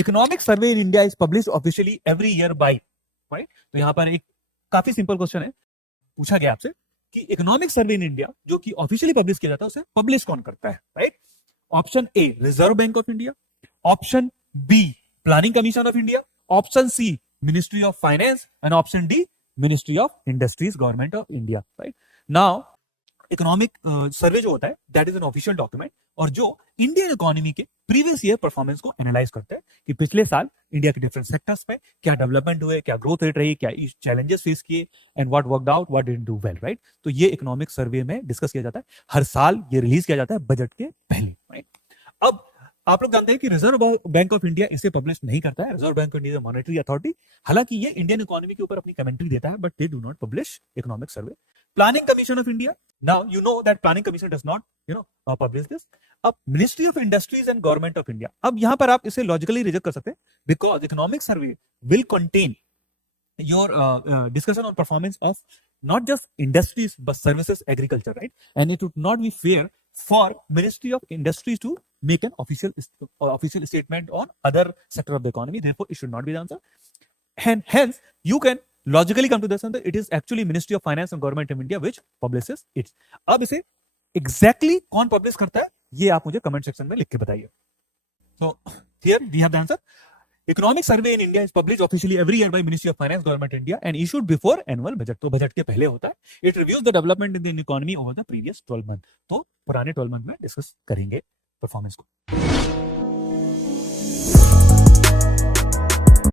Economic survey in India is publish officially every year by, right? तो यहाँ पर एक काफी सिंपल क्वेश्चन है, पूछा गया आपसे कि इकोनॉमिक सर्वे इन इंडिया जो कि ऑफिशियली पब्लिश किया जाता है उसे पब्लिश कौन करता है, right? Option A Reserve Bank of India, option B Planning commission of India, option C Ministry of Finance and option D Ministry of Industries Government of India, right? Now economic survey जो होता है that is an official document और जो Indian economy के previous year performance को analyse करता है कि पिछले साल इंडिया के डिफरेंट सेक्टर्स में क्या डेवलपमेंट हुए, क्या ग्रोथ रेट रही, क्या चैलेंजेस फेस किए and what worked out, what didn't do well, right? तो ये इकोनॉमिक सर्वे में डिस्कस किया जाता है, हर साल ये रिलीज किया जाता है बजट के पहले, राइट? अब आप लोग जानते हैं कि रिजर्व बैंक ऑफ इंडिया इसे पब्लिश नहीं करता है, reserve Bank of India monetary authority, हालांकि ये इंडियन इकोनॉमी के ऊपर अपनी कमेंट्री देता है but they do not publish economic survey. Planning commission of India, now you know that planning commission does not publish this. अब ministry of industries and government of India, अब यहां पर आप इसे लॉजिकली रिजेक्ट कर सकते हैं because economic survey will contain your discussion on performance of not just industries but services, agriculture, right? And it would not be fair for Ministry of Industries to make an official statement on other sector of the economy. Therefore, it should not be the answer. And hence, you can logically come to this answer. It is actually Ministry of Finance and Government of India which publishes it. अब इसे exactly कौन publish करता है ये आप मुझे comment section में लिख के बताइए. So here we have the answer. Economic survey in India is published officially every year by Ministry of Finance, Government of India, and issued before annual budget. तो बजट के पहले होता है. It reviews the development in the economy over the previous 12 months. तो पुराने 12 month में discuss करेंगे performance को.